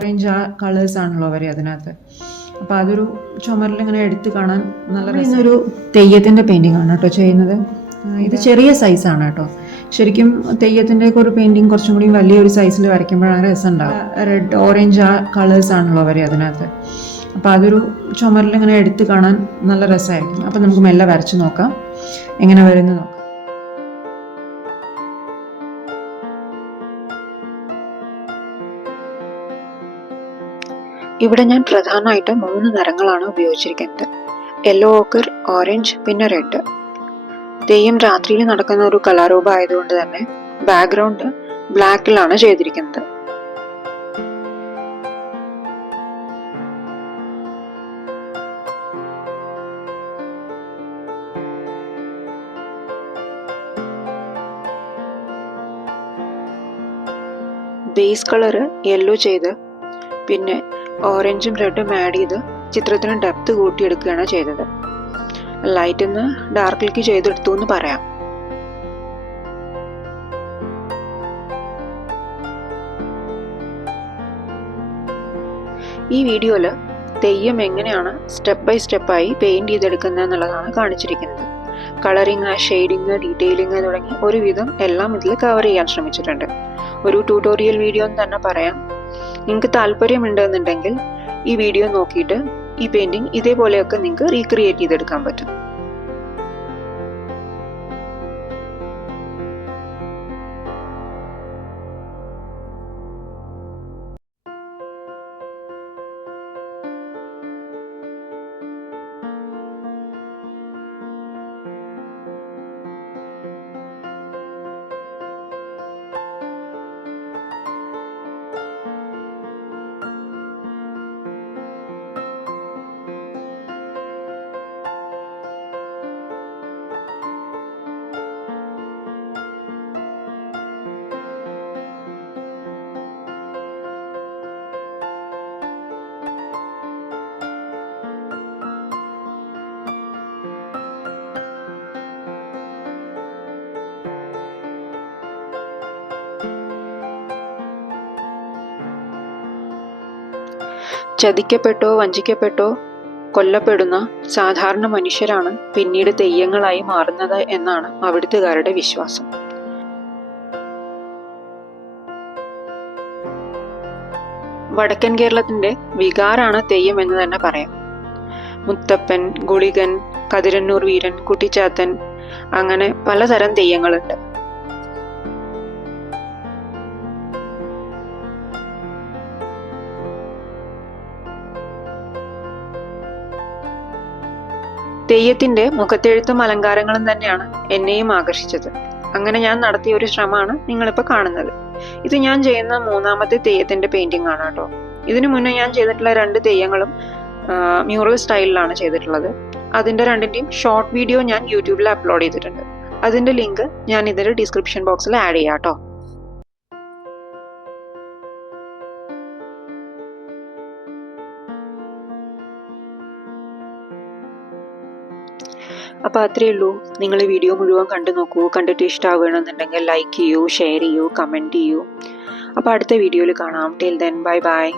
Orange ആ colours ആണല്ലോ അവർ അതിനകത്ത്. അപ്പോൾ അതൊരു ചുമരിലിങ്ങനെ എടുത്ത് കാണാൻ നല്ല രസം. ഒരു തെയ്യത്തിൻ്റെ പെയിൻറ്റിംഗ് ആണ് കേട്ടോ ചെയ്യുന്നത്. ഇത് ചെറിയ സൈസാണ് കേട്ടോ. ശരിക്കും തെയ്യത്തിൻ്റെയൊക്കെ ഒരു പെയിൻറ്റിങ് കുറച്ചും കൂടി വലിയൊരു സൈസിൽ വരയ്ക്കുമ്പോഴാണ് രസം ഉണ്ടാവും. റെഡ് ഓറഞ്ച് ആ കളേഴ്സ് ആണല്ലോ അവർ അതിനകത്ത്. അപ്പോൾ അതൊരു ചുമരിലിങ്ങനെ എടുത്ത് കാണാൻ നല്ല രസമായിരിക്കും. അപ്പോൾ നമുക്ക് മെല്ലെ വരച്ച് നോക്കാം എങ്ങനെ വരുന്നു നോക്കാം. ഇവിടെ ഞാൻ പ്രധാനമായിട്ട് 3 നിറങ്ങളാണ് ഉപയോഗിച്ചിരിക്കുന്നത്. യെല്ലോ ഓക്കർ, ഓറഞ്ച്, പിന്നെ റെഡ്. തെയ്യം രാത്രിയിൽ നടക്കുന്ന ഒരു കലാരൂപം ആയതുകൊണ്ട് തന്നെ ബാക്ക്ഗ്രൗണ്ട് ബ്ലാക്കിലാണ് ചെയ്തിരിക്കുന്നത്. ബേസ് കളറ് യെല്ലോ ചെയ്ത് പിന്നെ ഓറഞ്ചും റെഡും ആഡ് ചെയ്ത് ചിത്രത്തിന് ഡെപ്ത് കൂട്ടിയെടുക്കുകയാണ് ചെയ്തത്. ലൈറ്റ് ഒന്ന് ഡാർക്കിലേക്ക് ചെയ്തെടുത്തു എന്ന് പറയാം. ഈ വീഡിയോയിൽ തെയ്യം എങ്ങനെയാണ് സ്റ്റെപ്പ് ബൈ സ്റ്റെപ്പായി പെയിന്റ് ചെയ്തെടുക്കുന്നത് എന്നുള്ളതാണ് കാണിച്ചിരിക്കുന്നത്. കളറിങ്, ഷെയ്ഡിങ്, ഡീറ്റെയിലിങ് തുടങ്ങി ഒരുവിധം എല്ലാം ഇതിൽ കവർ ചെയ്യാൻ ശ്രമിച്ചിട്ടുണ്ട്. ഒരു ട്യൂട്ടോറിയൽ വീഡിയോ എന്ന് തന്നെ പറയാം. നിങ്ങൾക്ക് താല്പര്യമുണ്ടെന്നുണ്ടെങ്കിൽ ഈ വീഡിയോ നോക്കിയിട്ട് ഈ പെയിന്റിങ് ഇതേപോലെയൊക്കെ നിങ്ങൾക്ക് റീക്രിയേറ്റ് ചെയ്തെടുക്കാൻ പറ്റും. ചതിക്കപ്പെട്ടോ വഞ്ചിക്കപ്പെട്ടോ കൊല്ലപ്പെടുന്ന സാധാരണ മനുഷ്യരാണ് പിന്നീട് തെയ്യങ്ങളായി മാറുന്നത് എന്നാണ് അവിടുത്തുകാരുടെ വിശ്വാസം. വടക്കൻ കേരളത്തിന്റെ വികാരാണ് തെയ്യം എന്ന് തന്നെ പറയാം. മുത്തപ്പൻ, ഗുളികൻ, കതിരന്നൂർ വീരൻ, കുട്ടിച്ചാത്തൻ, അങ്ങനെ പലതരം തെയ്യങ്ങളുണ്ട്. തെയ്യത്തിന്റെ മുഖത്തെഴുത്തും അലങ്കാരങ്ങളും തന്നെയാണ് എന്നെയും ആകർഷിച്ചത്. അങ്ങനെ ഞാൻ നടത്തിയ ഒരു ശ്രമമാണ് നിങ്ങളിപ്പോൾ കാണുന്നത്. ഇത് ഞാൻ ചെയ്യുന്ന 3ാമത്തെ തെയ്യത്തിന്റെ പെയിന്റിംഗ് ആണ് കേട്ടോ. ഇതിനു മുന്നേ ഞാൻ ചെയ്തിട്ടുള്ള 2 തെയ്യങ്ങളും മ്യൂറൽ സ്റ്റൈലിലാണ് ചെയ്തിട്ടുള്ളത്. അതിന്റെ 2ന്റെയും ഷോർട്ട് വീഡിയോ ഞാൻ യൂട്യൂബിൽ അപ്ലോഡ് ചെയ്തിട്ടുണ്ട്. അതിന്റെ ലിങ്ക് ഞാൻ ഇതിന്റെ ഡിസ്ക്രിപ്ഷൻ ബോക്സിൽ ആഡ് ചെയ്യാം കേട്ടോ. അപ്പോൾ അത്രയേ ഉള്ളൂ. നിങ്ങൾ ഈ വീഡിയോ മുഴുവൻ കണ്ടു നോക്കൂ. കണ്ടിട്ട് ഇഷ്ടമാവുകയാണെന്നുണ്ടെങ്കിൽ ലൈക്ക് ചെയ്യൂ, ഷെയർ ചെയ്യൂ, കമൻറ്റ് ചെയ്യൂ. അപ്പോൾ അടുത്ത വീഡിയോയിൽ കാണാം. Till then bye bye.